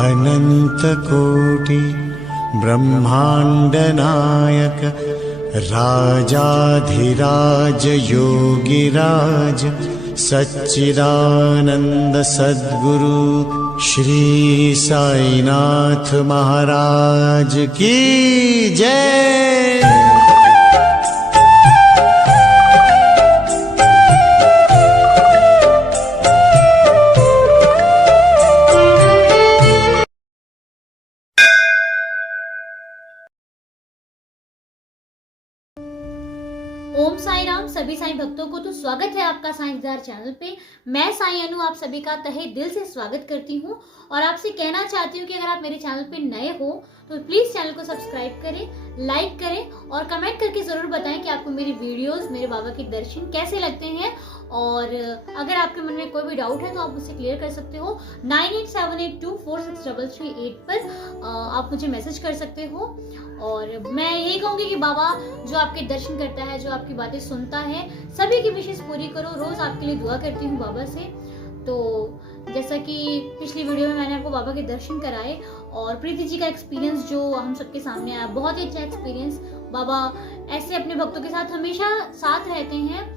अनन्तकोटि ब्रह्माण्डनायक राजाधिराज योगिराज सच्चिदानन्द सद्गुरु श्री साईनाथ महाराज की जय। ओम साई राम। सभी साईं भक्तों को तो स्वागत है आपका साईंसदार चैनल पे। मैं साईं अनु आप सभी का तहे दिल से स्वागत करती हूँ और आपसे कहना चाहती हूँ कि अगर आप मेरे चैनल पे नए हो तो प्लीज चैनल को सब्सक्राइब करें, लाइक करें और कमेंट करके जरूर बताएं कि आपको मेरी वीडियोस, मेरे बाबा के दर्शन कैसे लगते हैं। और अगर आपके मन में कोई भी डाउट है तो आप मुझसे क्लियर कर सकते हो 9878246338 पर आप मुझे मैसेज कर सकते हो। और मैं यही कहूंगी कि बाबा जो आपके दर्शन करता है, जो आपकी बातें सुनता है, सभी की विशेष पूरी करो। रोज आपके लिए दुआ करती हूँ बाबा से। तो जैसा कि पिछली वीडियो में मैंने आपको बाबा के दर्शन कराए और प्रीति जी का एक्सपीरियंस जो हम सबके सामने आया, बहुत ही अच्छा एक्सपीरियंस। बाबा ऐसे अपने भक्तों के साथ हमेशा साथ रहते हैं,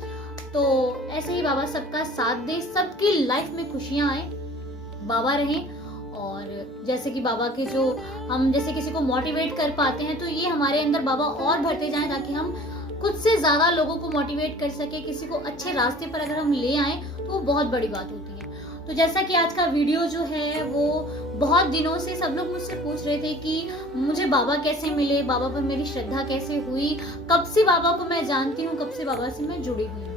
तो ऐसे ही बाबा सबका साथ दे, सबकी लाइफ में खुशियां आए, बाबा रहें। और जैसे कि बाबा के जो हम जैसे किसी को मोटिवेट कर पाते हैं तो ये हमारे अंदर बाबा और भरते जाएं ताकि हम खुद से ज्यादा लोगों को मोटिवेट कर सके। किसी को अच्छे रास्ते पर अगर हम ले आए तो वो बहुत बड़ी बात होती है। तो जैसा कि आज का वीडियो जो है वो बहुत दिनों से सब लोग मुझसे पूछ रहे थे कि मुझे बाबा कैसे मिले, बाबा पर मेरी श्रद्धा कैसे हुई, कब से बाबा को मैं जानती हूँ, कब से बाबा से मैं जुड़ी हुई हूँ।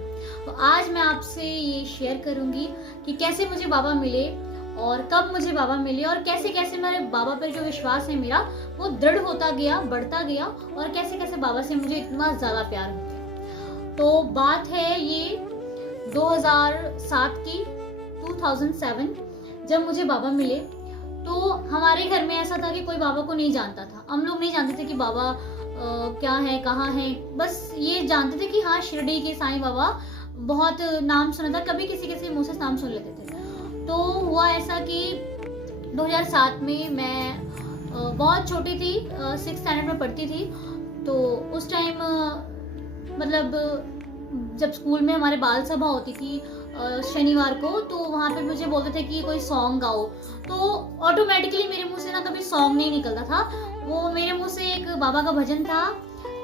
तो आज मैं आपसे ये शेयर करूंगी कि कैसे मुझे बाबा मिले और कब मुझे बाबा मिले और कैसे कैसे मेरे बाबा पर जो विश्वास है मेरा वो दृढ़ होता गया, बढ़ता गया और कैसे कैसे बाबा से मुझे इतना ज्यादा प्यार हो गया। तो बात है ये 2007 की, 2007 जब मुझे बाबा मिले। तो हमारे घर में ऐसा था कि कोई बाबा को नहीं जानता था। हम लोग नहीं जानते थे कि बाबा क्या है, कहाँ है। बस ये जानते थे कि हाँ शिरडी के साईं बाबा, बहुत नाम सुना था, कभी किसी किसी मुंह से नाम सुन लेते थे। तो हुआ ऐसा कि 2007 में मैं बहुत छोटी थी, 6th स्टैंडर्ड में पढ़ती थी। तो उस टाइम मतलब जब स्कूल में हमारे बाल सभा होती थी शनिवार को, तो वहाँ पे मुझे बोलते थे कि कोई सॉन्ग गाओ। तो ऑटोमेटिकली मेरे मुंह से ना कभी सॉन्ग नहीं निकलता था। वो मेरे मुंह से एक बाबा का भजन था,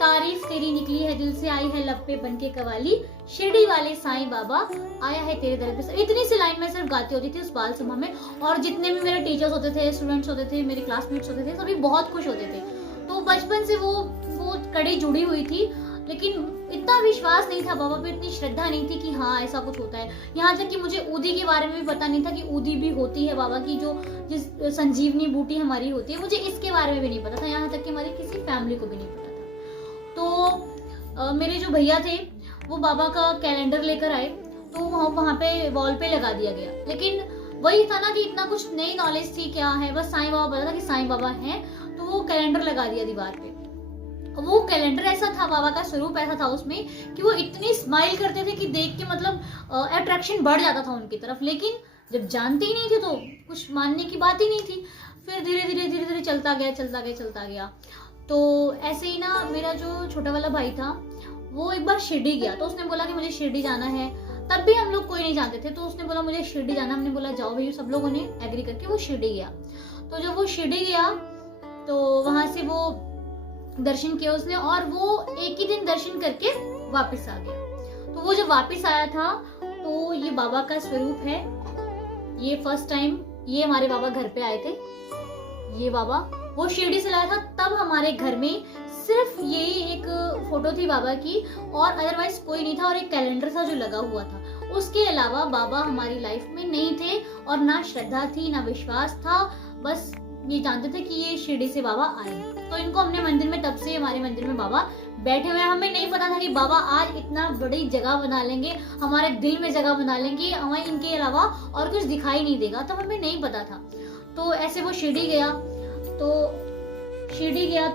तारीफ तेरी निकली है दिल से, आई है लब पे बनके कवाली, शिरडी वाले साईं बाबा आया है तेरे दर पे। इतनी सी लाइन में सिर्फ गाती होती थी उस बाल सभा में। और जितने भी मेरे टीचर्स होते थे, स्टूडेंट्स होते थे, मेरे क्लासमेट्स होते थे, सभी बहुत खुश होते थे। तो बचपन से वो कड़ी जुड़ी हुई थी, लेकिन इतना विश्वास नहीं था बाबा पे, इतनी श्रद्धा नहीं थी कि हाँ ऐसा कुछ होता है। यहाँ तक कि मुझे ऊदी के बारे में भी पता नहीं था कि ऊदी भी होती है बाबा की, जो जिस संजीवनी बूटी हमारी होती है, मुझे इसके बारे में भी नहीं पता था। यहाँ तक कि हमारी किसी फैमिली को भी नहीं पता था। तो मेरे जो भैया थे वो बाबा का कैलेंडर लेकर आए, तो वहाँ पे वॉल पे लगा दिया गया। लेकिन वही था ना कि इतना कुछ नई नॉलेज थी क्या है, बस साईं बाबा पता था कि साईं बाबा हैं, तो वो कैलेंडर लगा दिया दीवार पे। वो कैलेंडर ऐसा था, बाबा का स्वरूप ऐसा था उसमें कि वो इतनी स्माइल करते थे कि देख के मतलब अट्रैक्शन बढ़ जाता था उनकी तरफ। लेकिन जब जानते ही नहीं थे तो कुछ मानने की बात ही नहीं थी। फिर धीरे धीरे चलता गया। तो ऐसे ही ना मेरा जो छोटा वाला भाई था वो एक बार शिरडी गया। तो उसने बोला कि मुझे शिरडी जाना है। तब भी हम लोग कोई नहीं जानते थे, तो उसने बोला मुझे शिरडी जाना। हमने बोला जाओ भैया, सब लोगों ने एग्री करके वो शिरडी गया। तो जब वो शिरडी गया तो वहां से वो दर्शन किया उसने, और वो एक ही दिन दर्शन करके वापस आ गया। तो वो जब वापस आया था तो ये बाबा का स्वरूप है। ये फर्स्ट टाइम ये हमारे बाबा घर पे आए थे। ये बाबा वो शिरडी से लाया था, तब हमारे घर में सिर्फ यही एक फोटो थी बाबा की और अदरवाइज कोई नहीं था। और एक कैलेंडर था जो लगा हुआ था। उसके अलावा बाबा हमारी लाइफ में नहीं थे और ना श्रद्धा थी, ना विश्वास था। बस ये जानते थे कि ये शिरडी से बाबा आए। तो इनको हमने मंदिर में, तब से हमारे मंदिर में बाबा बैठे हुए हैं। हमें नहीं पता था कि बाबा आज इतना बड़ी जगह बना लेंगे, हमारे दिल में जगह बना लेंगे, हमें इनके अलावा और कुछ दिखाई नहीं देगा, तब हमें नहीं पता था। तो ऐसे वो शिरडी गया। तो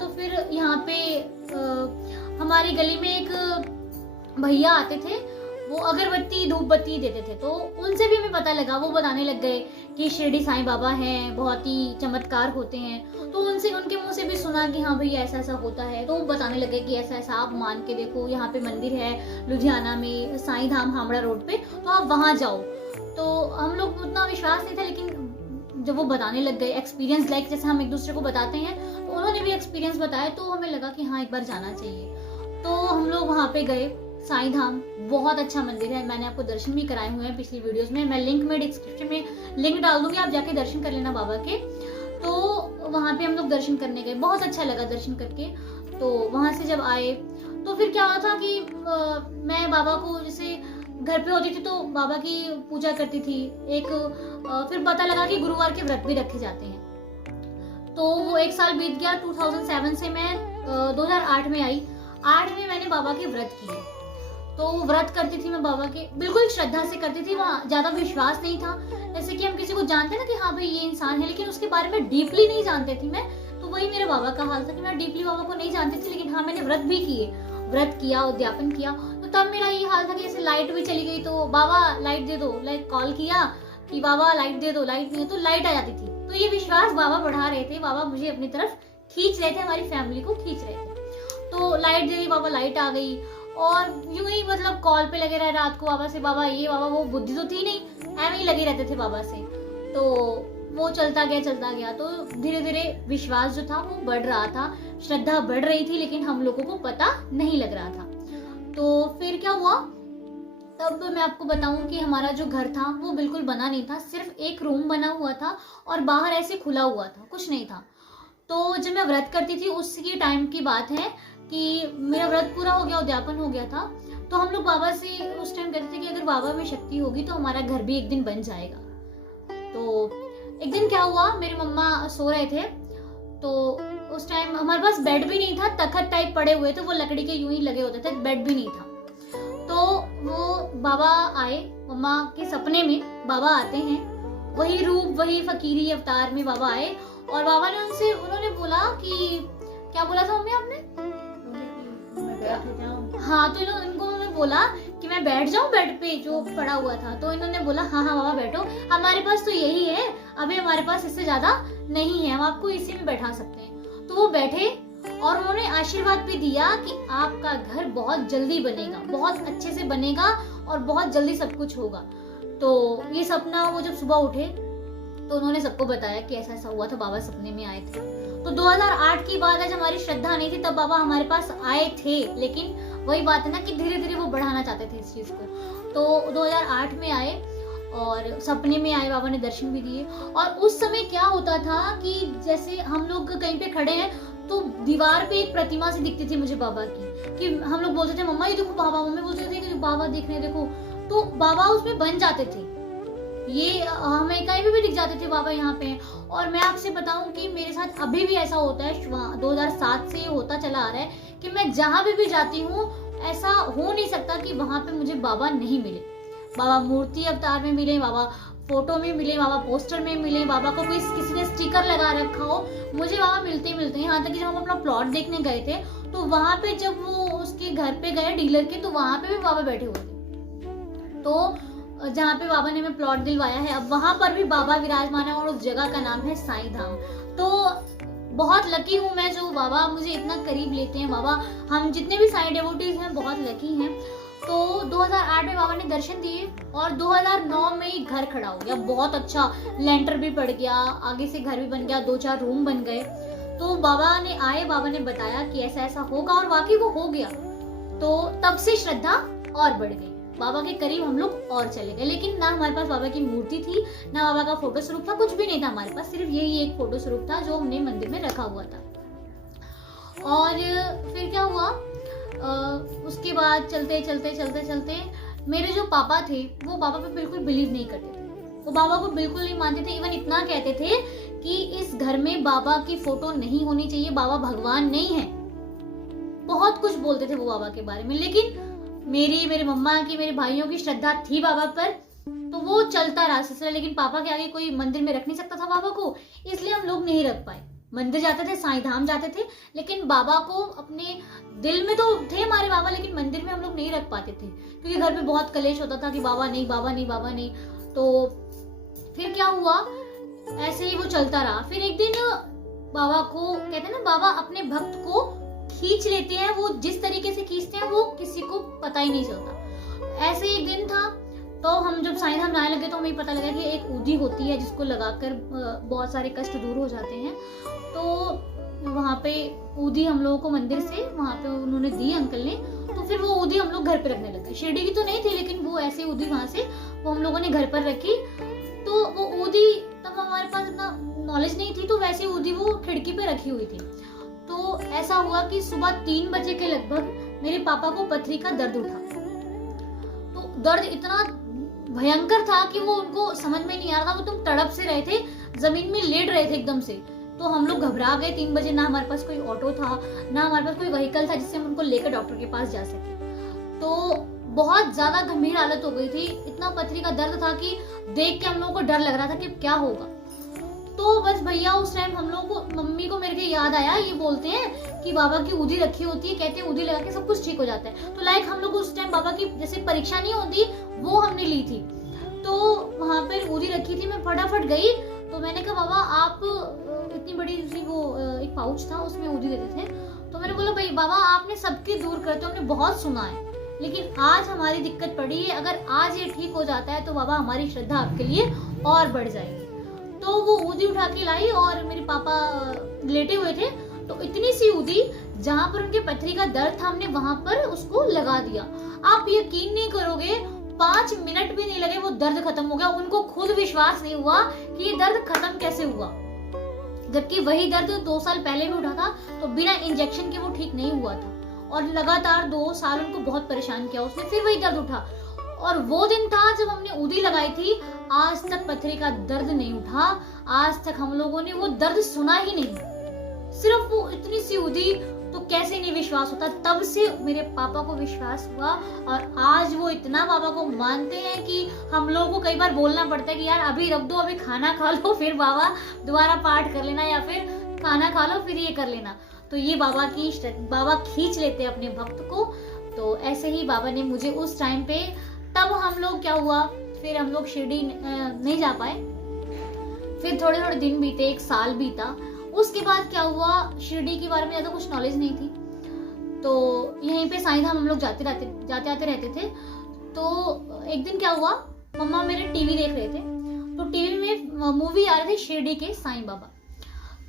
फिर यहाँ पे हमारी गली में एक भैया आते थे वो अगरबत्ती धूप बत्ती देते थे। तो उनसे भी हमें पता लगा, वो बताने लग गए कि शिरडी साईं बाबा हैं, बहुत ही चमत्कार होते हैं। तो उनसे, उनके मुंह से भी सुना कि हाँ भाई ऐसा ऐसा होता है। तो वो बताने लगे कि ऐसा ऐसा आप मान के देखो, यहाँ पे मंदिर है लुधियाना में, साईं धाम हावड़ा रोड पे, तो आप वहां जाओ। तो हम लोग उतना विश्वास नहीं था, लेकिन जब वो बताने लग गए एक्सपीरियंस, लाइक जैसे हम एक दूसरे को बताते हैं, तो उन्होंने भी एक्सपीरियंस बताया, तो हमें लगा कि हाँ एक बार जाना चाहिए। तो हम लोग वहाँ पे गए। साईं धाम बहुत अच्छा मंदिर है, मैंने आपको दर्शन भी कराए हुए हैं पिछली वीडियोस में, मैं लिंक में डिस्क्रिप्शन में लिंक डाल दूंगी, आप जाके दर्शन कर लेना बाबा के। तो वहाँ पे हम लोग दर्शन करने गए, बहुत अच्छा लगा दर्शन करके। तो वहाँ से जब आए तो फिर क्या हुआ था कि मैं बाबा को, जैसे घर पे होती थी तो बाबा की पूजा करती थी। फिर पता लगा कि गुरुवार के व्रत भी रखे जाते हैं। तो वो एक साल बीत गया, 2007 से मैं 2008 में आई। 8 में मैंने बाबा के व्रत किए। तो व्रत करती थी मैं बाबा के, बिल्कुल श्रद्धा से करती थी, वहाँ ज्यादा विश्वास नहीं था। जैसे कि हम किसी को जानते हैं ना कि हाँ भाई ये इंसान है, लेकिन उसके बारे में डीपली नहीं जानते थी मैं। तो वही मेरे बाबा का हाल था कि मैं डीपली बाबा को नहीं जानती थी, लेकिन हाँ मैंने व्रत भी किए, व्रत किया, उद्यापन किया। तो तब मेरा ये हाल था कि जैसे लाइट भी चली गई तो बाबा लाइट दे दो, लाइक कॉल किया कि बाबा लाइट दे दो, लाइट नहीं है तो लाइट आ जाती थी। तो ये विश्वास बाबा बढ़ा रहे थे, बाबा मुझे अपनी तरफ खींच रहे थे, हमारी फैमिली को खींच रहे थे। तो लाइट दे दी बाबा, लाइट आ गई, और यूं ही मतलब कॉल पे लगे रहे रात को बाबा से, बाबा ये बाबा वो, बुद्धि तो थी नहीं, ऐਵੇਂ ही लगे रहते थे बाबा से। तो वो चलता गया। तो धीरे धीरे विश्वास जो था वो बढ़ रहा था, श्रद्धा बढ़ रही थी, लेकिन हम लोगों को पता नहीं लग रहा था। तो फिर क्या हुआ, तब मैं आपको बताऊं कि हमारा जो घर था वो बिल्कुल बना नहीं था, सिर्फ एक रूम बना हुआ था और बाहर ऐसे खुला हुआ था, कुछ नहीं था। तो जब मैं व्रत करती थी उसकी टाइम की बात है कि मेरा व्रत पूरा हो गया, उद्यापन हो गया था। तो हम लोग बाबा से उस टाइम कहते थे कि अगर बाबा में शक्ति होगी तो हमारा घर भी एक दिन बन जाएगा। तो एक दिन क्या हुआ, मेरी मम्मा सो रहे थे, तो उस टाइम हमारे पास बेड भी नहीं था, तखत टाइप पड़े हुए थे, वो लकड़ी के यूं ही लगे होते थे, बेड भी नहीं था। तो वो बाबा आए, मम्मा के सपने में बाबा आते हैं, वही रूप, वही फकीरी अवतार में बाबा आए। और बाबा ने उन्होंने बोला कि, क्या बोला था मम्मी आपने? हाँ, तो इनको उन्होंने बोला कि मैं बैठ जाऊं बेड पे जो पड़ा हुआ था। तो इन्होंने बोला हाँ बाबा बैठो, हमारे पास तो यही है, अभी हमारे पास इससे ज्यादा नहीं है, हम आपको इसी में बैठा सकते हैं। तो वो बैठे और उन्होंने आशीर्वाद भी दिया कि आपका घर बहुत जल्दी बनेगा, बहुत अच्छे से बनेगा और बहुत जल्दी सब कुछ होगा। तो ये सपना, वो जब सुबह उठे तो उन्होंने सबको बताया कि ऐसा ऐसा हुआ था, बाबा सपने में आए थे। तो 2008 की बात है, जब हमारी श्रद्धा नहीं थी तब बाबा हमारे पास आए थे, लेकिन वही बात है ना कि धीरे धीरे वो बढ़ाना चाहते थे इस चीज को। तो 2008 में आए और सपने में आए, बाबा ने दर्शन भी दिए। और उस समय क्या होता था कि जैसे हम लोग कहीं पे खड़े हैं तो दीवार पे एक प्रतिमा सी दिखती थी मुझे बाबा की, कि हम लोग बोलते थे मम्मा ये देखो बाबा, मम्मी बोलते थे कि बाबा दिख रहे देखो, तो बाबा उसमें बन जाते थे, ये हमें कहीं भी दिख जाते थे बाबा यहाँ पे। और मैं आपसे बताऊं कि मेरे साथ अभी भी ऐसा होता है, 2007 से होता चला आ रहा है कि मैं जहां भी जाती हूँ ऐसा हो नहीं सकता कि वहां पे मुझे बाबा नहीं मिले। बाबा मूर्ति अवतार में मिले, बाबा फोटो में मिले, बाबा पोस्टर में मिले, बाबा को कोई किसी ने स्टिकर लगा रखा हो, मुझे बाबा मिलते हैं। यहाँ तक कि जब हम अपना प्लॉट देखने गए थे तो वहां पे जब वो उसके घर पे गए डीलर के, तो वहां पे भी बाबा बैठे हुए थे। तो जहाँ पे बाबा ने हमें प्लॉट दिलवाया है, अब वहां पर भी बाबा विराजमान है और उस जगह का नाम है साईं धाम। तो बहुत लकी हूँ मैं जो बाबा मुझे इतना करीब लेते हैं। बाबा, हम जितने भी साईं डिवोटीज हैं बहुत लकी हैं। तो 2008 में बाबा ने दर्शन दिए और 2009 में ही घर खड़ा हो गया, बहुत अच्छा, लेंटर भी पड़ गया, आगे से घर भी बन गया, 2-4 रूम बन गए। तो बाबा ने आए, बाबा ने बताया कि ऐसा ऐसा होगा और वाकई वो हो गया। तो तब से श्रद्धा और बढ़ गई, बाबा के करीब हम लोग और चले गए। लेकिन ना हमारे पास बाबा की मूर्ति थी, ना बाबा का फोटो स्वरूप था, कुछ भी नहीं था हमारे पास, सिर्फ यही एक फोटो स्वरूप था जो हमने मंदिर में रखा हुआ था। और फिर क्या हुआ, उसके बाद चलते मेरे जो पापा थे वो बाबा पे बिल्कुल बिलीव नहीं करते थे, वो बाबा को बिल्कुल नहीं मानते थे। इवन इतना कहते थे कि इस घर में बाबा की फोटो नहीं होनी चाहिए, बाबा भगवान नहीं है, बहुत कुछ बोलते थे वो बाबा के बारे में। लेकिन मेरे मम्मा की, मेरे भाइयों की श्रद्धा थी बाबा पर, तो वो चलता रहा सिलसिला। लेकिन पापा के आगे कोई मंदिर में रख नहीं सकता था बाबा को, इसलिए हम लोग नहीं रख पाए। मंदिर जाते थे, साईं धाम जाते थे, लेकिन बाबा को अपने दिल में तो थे हमारे बाबा, लेकिन मंदिर में हम लोग नहीं रख पाते थे क्योंकि घर पे बहुत कलेश होता था कि बाबा नहीं, बाबा नहीं, बाबा नहीं। तो फिर क्या हुआ, ऐसे ही वो चलता रहा। फिर एक दिन बाबा को कहते हैं ना, बाबा अपने भक्त को खींच लेते हैं, वो जिस तरीके से खींचते हैं वो किसी को पता ही नहीं चलता। ऐसे एक दिन था, तो हम जब साईं धाम जाने लगे तो हमें पता लगा कि एक ऊदी होती है जिसको लगाकर बहुत सारे कष्ट दूर हो जाते हैं। तो वहाँ पे ऊदी हम लोगों को मंदिर से वहाँ पे उन्होंने दी अंकल ने, तो फिर वो ऊदी हम लोग घर पे रखने लगे। शिरडी की तो नहीं थी, लेकिन वो ऐसे ऊदी वहाँ से वो हम लोगों ने घर पर रखी। तो वो ऊदी तब हमारे पास इतना नॉलेज नहीं थी, तो वैसे ऊदी वो खिड़की पे रखी हुई थी। तो ऐसा हुआ कि सुबह 3 बजे के लगभग मेरे पापा को पथरी का दर्द उठा। तो दर्द इतना भयंकर था कि वो उनको समझ में नहीं आ रहा था, वो तुम तड़प से रहे थे, जमीन में लेट रहे थे एकदम से। तो हम लोग घबरा गए। 3 बजे ना हमारे पास कोई ऑटो था, ना हमारे पास कोई व्हीकल था जिससे हम उनको लेकर डॉक्टर के पास जा सके। तो बहुत ज्यादा गंभीर हालत हो गई थी, इतना पथरी का दर्द था कि देख के हम लोगों को डर लग रहा था कि क्या होगा। तो बस भैया उस टाइम हम लोगों को, मम्मी को मेरे के याद आया, ये बोलते हैं कि बाबा की ऊदी रखी होती है, कहते हैं ऊदी लगा के सब कुछ ठीक हो जाता है। तो लाइक हम लोग उस टाइम बाबा की जैसे परीक्षा नहीं होती वो हमने ली थी। तो वहां पर ऊदी रखी थी, मैं फटाफट गई। तो मैंने कहा बाबा आप, इतनी बड़ी सी वो एक पाउच था उसमें ऊदी देते थे। तो मैंने बोला भाई बाबा आपने सबके दूर करते हो, हमने बहुत सुना है, लेकिन आज हमारी दिक्कत पड़ी है, अगर आज ये ठीक हो जाता है तो बाबा हमारी श्रद्धा आपके लिए और बढ़ जाएगी। तो वो ऊदी उठा के लाई और मेरे पापा लेटे हुए थे, तो इतनी सी ऊदी जहां पर उनके पथरी का दर्द था हमने वहां पर उसको लगा दिया। आप यकीन नहीं करोगे, 5 मिनट भी नहीं लगे वो दर्द खत्म हो गया। उनको खुद विश्वास नहीं हुआ कि ये दर्द खत्म कैसे हुआ, जबकि वही दर्द 2 साल पहले भी उठा था, तो बिना इंजेक्शन के वो ठीक नहीं हुआ था। और लगातार 2 साल उनको बहुत परेशान किया उसने, फिर वही दर्द उठा। और वो दिन था जब हमने ऊदी लगाई थी, आज तक पथरी का दर्द नहीं उठा, आज तक हम लोगों ने वो दर्द सुना ही नहीं। सिर्फ वो इतनी सी ऊदी, तो कैसे नहीं विश्वास होता। तब से मेरे पापा को विश्वास हुआ और आज वो इतना बाबा को मानते हैं कि हम लोगों को कई बार बोलना पड़ता है कि यार अभी रख दो, अभी खाना खा लो, फिर बाबा दोबारा पाठ कर लेना, या फिर खाना खा लो फिर ये कर लेना। तो ये बाबा खींच लेते हैं अपने भक्त को। तो ऐसे ही बाबा ने मुझे उस टाइम पे, तब हम लोग क्या हुआ, फिर हम लोग शिरडी नहीं जा पाए। फिर थोड़े थोड़े दिन बीते, 1 साल बीता। उसके बाद क्या हुआ, शिरडी के बारे में ज्यादा कुछ नॉलेज नहीं थी, तो यहीं पे साईं धाम हम लोग जाते आते रहते थे। तो एक दिन क्या हुआ, मम्मा मेरे टीवी देख रहे थे, तो टीवी में मूवी आ रही थी शिरडी के साईं बाबा।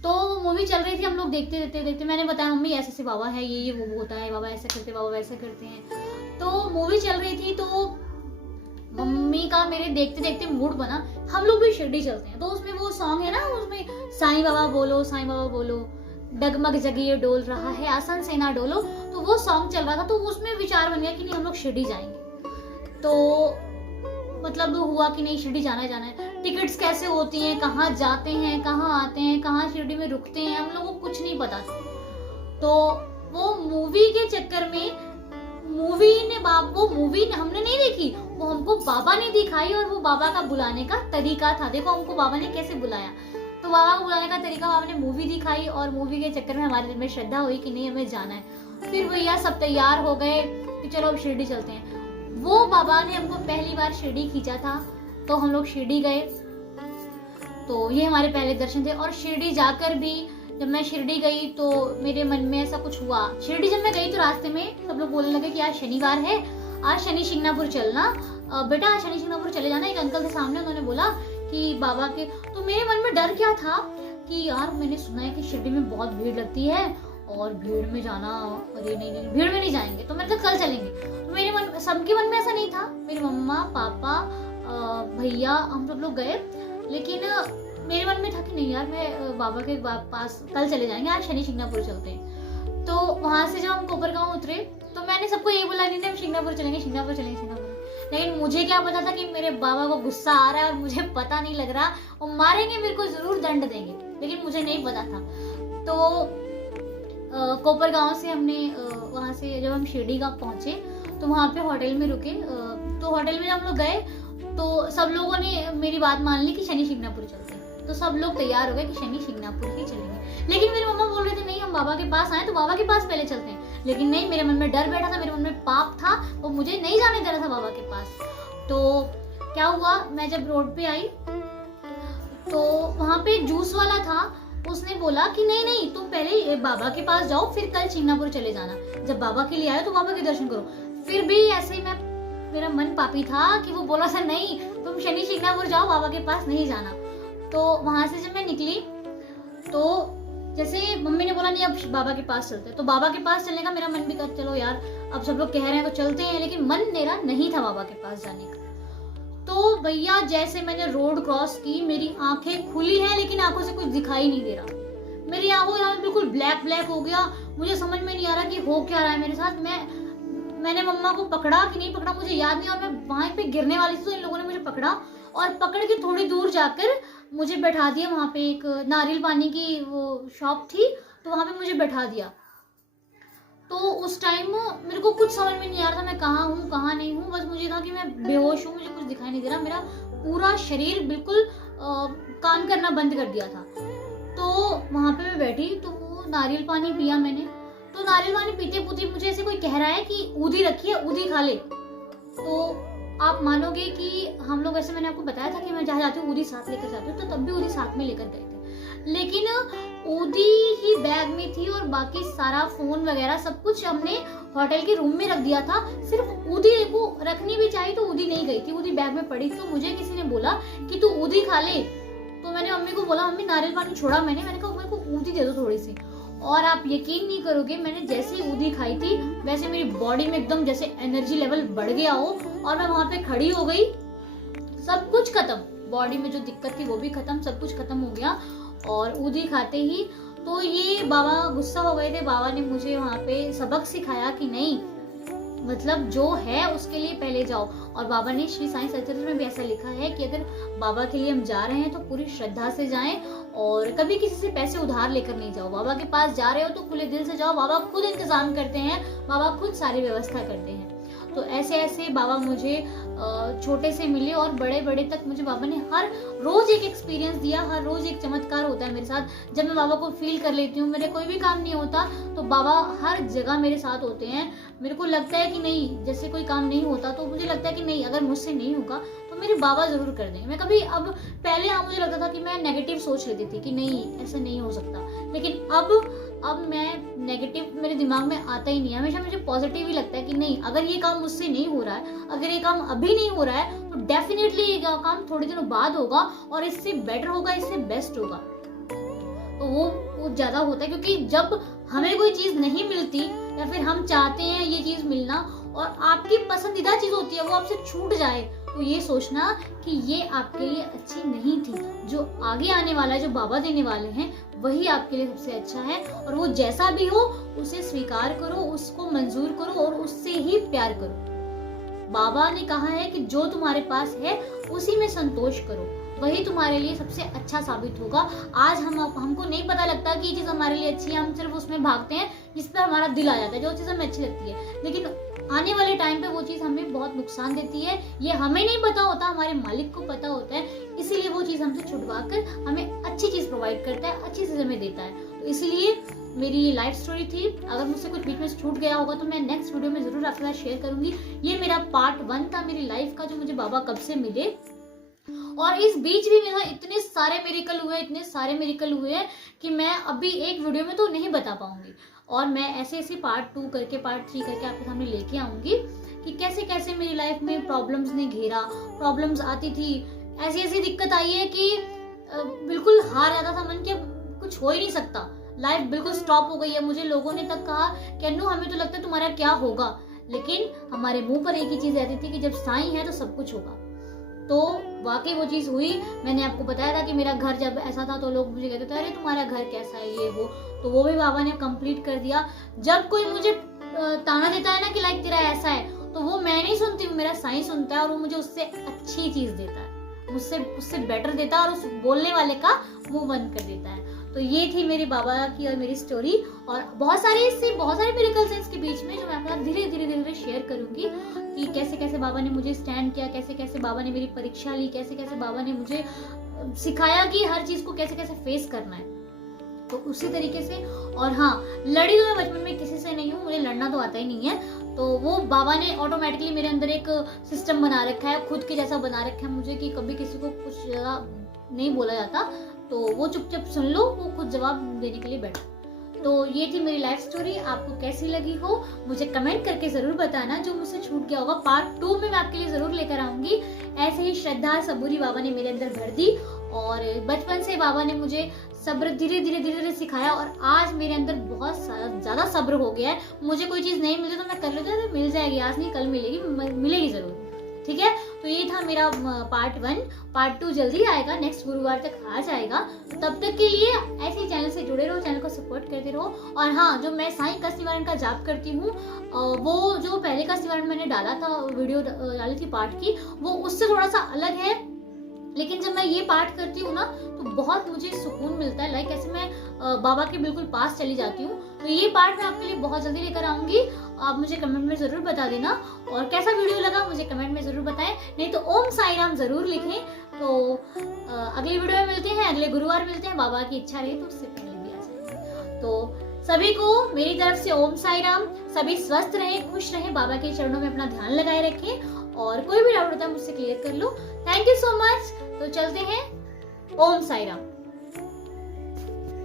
तो मूवी चल रही थी, हम लोग देखते मैंने बताया मम्मी ऐसे ऐसे बाबा है, ये वो होता है, बाबा ऐसा करते, बाबा वैसा करते हैं। तो मूवी चल रही थी, तो मम्मी का मेरे देखते देखते मूड बना, हम लोग भी शिरडी चलते हैं। तो उसमें वो सॉन्ग है ना, उसमें साईं बाबा बोलो, डगमग जगिए डोल रहा है, आसन से ना डोलो, तो वो सॉन्ग चल रहा था। तो उसमें विचार बन गया कि नहीं हम लोग शिरडी जाएंगे। तो मतलब हुआ कि नहीं शिरडी जाना है। टिकट्स कैसे होती हैं, कहाँ जाते हैं, कहाँ आते हैं, कहाँ शिरडी में रुकते हैं, हम लोगों को कुछ नहीं पता था। तो वो मूवी के चक्कर में, वो मूवी हमने नहीं देखी, वो हमको बाबा ने दिखाई, और वो बाबा का बुलाने का तरीका था। देखो हमको बाबा ने कैसे बुलाया। तो बाबा को बुलाने का तरीका, बाबा ने मूवी दिखाई, और मूवी के चक्कर में हमारे दिल में श्रद्धा हुई कि नहीं हमें जाना है। फिर भैया सब तैयार हो गए कि चलो अब शिरडी चलते हैं। वो बाबा ने हमको पहली बार शिरडी खींचा था, तो हम लोग शिरडी गए। तो ये हमारे पहले दर्शन थे। और शिरडी जाकर भी, जब मैं शिरडी गई तो मेरे मन में ऐसा कुछ हुआ। शिरडी जब मैं गई तो रास्ते में सब लोग बोलने लगे कि आज शनिवार है, आज शनि शिंगणापुर चलना, बेटा आज शनि शिंगणापुर चले जाना। एक अंकल थे सामने, उन्होंने बोला कि बाबा के, तो मेरे मन में डर क्या था कि यार मैंने सुना है कि शिरडी में बहुत भीड़ लगती है, और भीड़ में जाना, अरे नहीं भीड़ में नहीं जाएंगे, तो मैंने कहा कल चलेंगे। तो मेरे मन, सबके मन में ऐसा नहीं था, मेरी मम्मा पापा भैया हम सब लोग गए, लेकिन मेरे मन में था कि नहीं यार मैं बाबा के पास कल चले जाएंगे, आज शनि शिंगणापुर चलते हैं। तो वहां से जब हम कोपरगांव उतरे तो मैंने सबको यही बोला, नहीं हम शिंगणापुर चलेंगे। लेकिन मुझे क्या पता था कि मेरे बाबा को गुस्सा आ रहा है, और मुझे पता नहीं लग रहा, वो मारेंगे मेरे को, जरूर दंड देंगे, लेकिन मुझे नहीं पता था। तो कोपरगांव से हमने वहां से जब हम शिरडी का पहुंचे तो वहां पे होटल में रुके। तो होटल में जब हम लोग गए तो सब लोगों ने मेरी बात मान ली कि शनि शिंगणापुर चलते हैं। तो सब लोग तैयार हो गए कि शनि शिंगणापुर ही चलेंगे। लेकिन मेरी मम्मा बोल रहे थे नहीं हम बाबा के पास आए तो बाबा के पास पहले चलते हैं, लेकिन नहीं, मेरे मन में डर बैठा था, मेरे मन में पाप था, वो मुझे नहीं जाने दे रहा था बाबा के पास। तो क्या हुआ, मैं जब रोड पे आई तो वहां पे एक जूस वाला था, उसने बोला कि नहीं नहीं तुम पहले बाबा के पास जाओ, फिर कल चिंगनापुर चले जाना, जब बाबा के लिए आए तो बाबा के दर्शन करो। फिर भी ऐसे ही मेरा मन पापी था कि वो बोला था नहीं तुम शनि चिंगनापुर जाओ, बाबा के पास नहीं जाना। तो वहां से जब मैं निकली तो जैसे मम्मी ने बोला नहीं अब बाबा के पास चलते, तो बाबा के पास चलने का मेरा मन भी कर चलो यार अब सब लोग कह रहे हैं तो चलते हैं, लेकिन मन मेरा नहीं था बाबा के पास जाने का। तो भैया जैसे मैंने रोड क्रॉस की, मेरी आंखें खुली हैं लेकिन आंखों से कुछ दिखाई नहीं दे रहा, मेरी आंखों यहाँ बिल्कुल ब्लैक ब्लैक हो गया, मुझे समझ में नहीं आ रहा कि हो क्या रहा है मेरे साथ। मैंने मम्मा को पकड़ा कि नहीं पकड़ा मुझे याद नहीं, और मैं वहां पे गिरने वाली थी तो इन लोगों ने मुझे पकड़ा और पकड़ के थोड़ी दूर जाकर मुझे बैठा दिया। वहां पे एक नारियल पानी की वो शॉप थी, तो वहां पे मुझे बैठा दिया। तो उस टाइम मेरे को कुछ समझ में नहीं आ रहा था मैं कहाँ हूँ कहाँ नहीं हूँ, बस मुझे था कि मैं बेहोश हूँ, मुझे कुछ दिखाई नहीं दे रहा, मेरा पूरा शरीर बिल्कुल काम करना बंद कर दिया था। तो वहां पे मैं बैठी तो वो नारियल पानी पिया मैंने, तो नारियल पानी पीते पीते मुझे ऐसे कोई कह रहा है कि ऊधी रखी है ऊधी खा ले। तो आप मानोगे कि हम लोग, ऐसे मैंने आपको बताया था कि मैं जहाँ जाती हूँ ऊधी साथ लेकर जाती हूँ, तो तब भी ऊधी साथ में लेकर गए थे, लेकिन ऊधी ही बैग में थी और बाकी सारा फोन वगैरह सब कुछ हमने होटल के रूम में रख दिया था। सिर्फ ऊधी को रखनी भी चाहिए तो ऊधी नहीं गई थी, ऊधी बैग में पड़ी। तो मुझे किसी ने बोला कि तू ऊधी खा ले, तो मैंने मम्मी को बोला मम्मी नारियल पानी छोड़ा मैंने कहा मेरे को ऊधी दे दो थोड़ी सी। और आप यकीन नहीं करोगे, मैंने जैसे ही ऊधी खाई थी वैसे मेरी बॉडी में एकदम जैसे एनर्जी लेवल बढ़ गया हो और मैं वहां पे खड़ी हो गई, सब कुछ खत्म, बॉडी में जो दिक्कत थी वो भी खत्म, सब कुछ खत्म हो गया। और ऊधी खाते ही तो ये बाबा गुस्सा हो गए थे, बाबा ने मुझे वहां पे सबक सिखाया कि नहीं मतलब जो है उसके लिए पहले जाओ। और बाबा ने श्री साईं सचरित्र में भी ऐसा लिखा है कि अगर बाबा के लिए हम जा रहे हैं तो पूरी श्रद्धा से जाएं और कभी किसी से पैसे उधार लेकर नहीं जाओ। बाबा के पास जा रहे हो तो खुले दिल से जाओ, बाबा खुद इंतजाम करते हैं, बाबा खुद सारी व्यवस्था करते हैं। तो ऐसे ऐसे बाबा मुझे छोटे से मिले और बड़े बड़े तक मुझे बाबा ने हर रोज एक एक्सपीरियंस दिया, हर रोज एक चमत्कार होता है मेरे साथ। जब मैं बाबा को फील कर लेती हूँ, मेरे कोई भी काम नहीं होता तो बाबा हर जगह मेरे साथ होते हैं। मेरे को लगता है कि नहीं, जैसे कोई काम नहीं होता तो मुझे लगता है कि नहीं अगर मुझसे नहीं होगा तो मेरे बाबा जरूर कर देंगे। मैं कभी अब पहले मुझे लगता था कि मैं नेगेटिव सोच लेती थी कि नहीं ऐसा नहीं हो सकता, लेकिन अब मैं नेगेटिव मेरे दिमाग में आता ही नहीं है, हमेशा मुझे पॉजिटिव ही लगता है कि नहीं अगर ये काम मुझसे नहीं हो रहा है, अगर ये काम अभी नहीं हो रहा है तो डेफिनेटली ये काम थोड़े दिनों बाद होगा और इससे बेटर होगा, इससे बेस्ट होगा। तो वो ज्यादा होता है, क्योंकि जब हमें कोई चीज नहीं मिलती या फिर हम चाहते हैं ये चीज मिलना और आपकी पसंदीदा चीज होती है वो आपसे छूट जाए तो ये सोचना कि ये आपके लिए अच्छी नहीं थी, जो आगे आने वाला है, जो बाबा देने वाले हैं वही आपके लिए सबसे अच्छा है। और वो जैसा भी हो उसे स्वीकार करो, उसको मंजूर करो और उससे ही प्यार करो। बाबा ने कहा है कि जो तुम्हारे पास है उसी में संतोष करो, वही तुम्हारे लिए सबसे अच्छा साबित होगा। आज हमको नहीं पता लगता कि ये चीज हमारे लिए अच्छी है, हम सिर्फ उसमें भागते हैं जिस पर हमारा दिल आ जाता है, जो चीज हमें अच्छी लगती है, लेकिन आने वाले टाइम पे वो चीज हमें बहुत नुकसान देती है। ये हमें नहीं पता होता, हमारे मालिक को पता होता है, इसीलिए वो चीज हमसे छुड़वा कर हमें अच्छी चीज प्रोवाइड करता है, अच्छी चीज हमें देता है। तो इसीलिए मेरी ये लाइफ स्टोरी थी। अगर मुझसे कुछ बीच में छूट गया होगा तो मैं नेक्स्ट वीडियो में जरूर आपके साथ शेयर करूंगी। ये मेरा पार्ट 1 था मेरी लाइफ का, जो मुझे बाबा कब से मिले। और इस बीच भी मेरा इतने सारे मेरिकल हुए हैं कि मैं अभी एक वीडियो में तो नहीं बता पाऊंगी। और मैं ऐसे ऐसे पार्ट 2 करके पार्ट 3 करके आपके सामने लेके आऊंगी कि कैसे कैसे मेरी लाइफ में प्रॉब्लम्स ने घेरा, प्रॉब्लम्स आती थी, ऐसी ऐसी दिक्कत आई है कि बिल्कुल हार जाता था मन कि अब कुछ हो ही नहीं सकता, लाइफ बिल्कुल स्टॉप हो गई है। मुझे लोगों ने तक कहा कि अन्नू हमें तो लगता है तुम्हारा क्या होगा, लेकिन हमारे मुंह पर एक ही चीज रहती थी कि जब साईं है तो सब कुछ होगा। तो वाकई वो चीज हुई। मैंने आपको बताया था कि मेरा घर जब ऐसा था तो लोग मुझे कहते थे अरे तुम्हारा घर कैसा है ये वो, तो वो भी बाबा ने कंप्लीट कर दिया। जब कोई मुझे ताना देता है ना कि लाइक तेरा ऐसा है, तो वो मैं नहीं सुनती हूँ, मेरा साईं सुनता है और वो मुझे उससे अच्छी चीज देता है, उससे बेटर देता है और उस बोलने वाले का मुंह बंद कर देता है। तो ये थी मेरी बाबा की और मेरी स्टोरी, और बहुत सारे मिरेकल्स हैं इसके बीच में जो मैं आपके साथ धीरे धीरे शेयर करूंगी कि कैसे कैसे बाबा ने मुझे स्टैंड किया, कैसे कैसे बाबा ने मेरी परीक्षा ली, कैसे कैसे बाबा ने मुझे सिखाया कि हर चीज को कैसे कैसे फेस करना है। तो उसी तरीके से। और हाँ, लड़ी तो मैं बचपन में किसी से नहीं हूँ, मुझे लड़ना तो आता ही नहीं है। तो वो बाबा ने ऑटोमेटिकली मेरे अंदर एक सिस्टम बना रखा है, खुद के जैसा बना रखा है मुझे, कि कभी किसी को कुछ ज़्यादा नहीं बोला जाता तो वो चुपचाप सुन लो, वो खुद जवाब देने के लिए बैठा। तो ये थी मेरी लाइफ स्टोरी। आपको कैसी लगी हो मुझे कमेंट करके जरूर बताना। जो मुझसे छूट गया होगा पार्ट 2 में मैं आपके लिए जरूर लेकर आऊंगी। ऐसे ही श्रद्धा सबूरी बाबा ने मेरे अंदर भर दी, और बचपन से बाबा ने मुझे सब्र धीरे धीरे सिखाया, और आज मेरे अंदर बहुत ज्यादा सब्र हो गया है। मुझे कोई चीज नहीं मिले तो मैं कर लेती हूँ, मिल जाएगी, आज नहीं कल मिलेगी, मिलेगी जरूर। ठीक है, तो ये था मेरा पार्ट 1। पार्ट 2 जल्दी आएगा, नेक्स्ट गुरुवार तक आ जाएगा। तब तक के लिए ऐसे ही चैनल से जुड़े रहो, चैनल को सपोर्ट करते रहो। और हाँ, जो मैं साईं कष्ट निवारण का जाप करती हूँ, वो जो पहले कष्ट निवारण मैंने डाला था, वीडियो डाली थी पार्ट की, वो उससे थोड़ा सा अलग है। लेकिन जब मैं ये पाठ करती हूँ ना तो बहुत मुझे सुकून मिलता है, लाइक ऐसे मैं बाबा के बिल्कुल पास चली जाती हूँ। तो ये पाठ मैं आपके लिए बहुत जल्दी लेकर आऊंगी, आप मुझे कमेंट में जरूर बता देना। और कैसा वीडियो लगा मुझे कमेंट में जरूर बताएं, नहीं तो ओम साई राम जरूर लिखें। तो अगली वीडियो में मिलते हैं, अगले गुरुवार मिलते हैं, बाबा की इच्छा रही तो उससे पहले भी आ जाएंगे। तो सभी को मेरी तरफ से ओम साई राम। सभी स्वस्थ रहे, खुश रहे, बाबा के चरणों में अपना ध्यान लगाए रखें, और कोई भी डाउट होता है मुझसे क्लियर कर लो। Thank you so much. तो चलते हैं, ओम साई राम।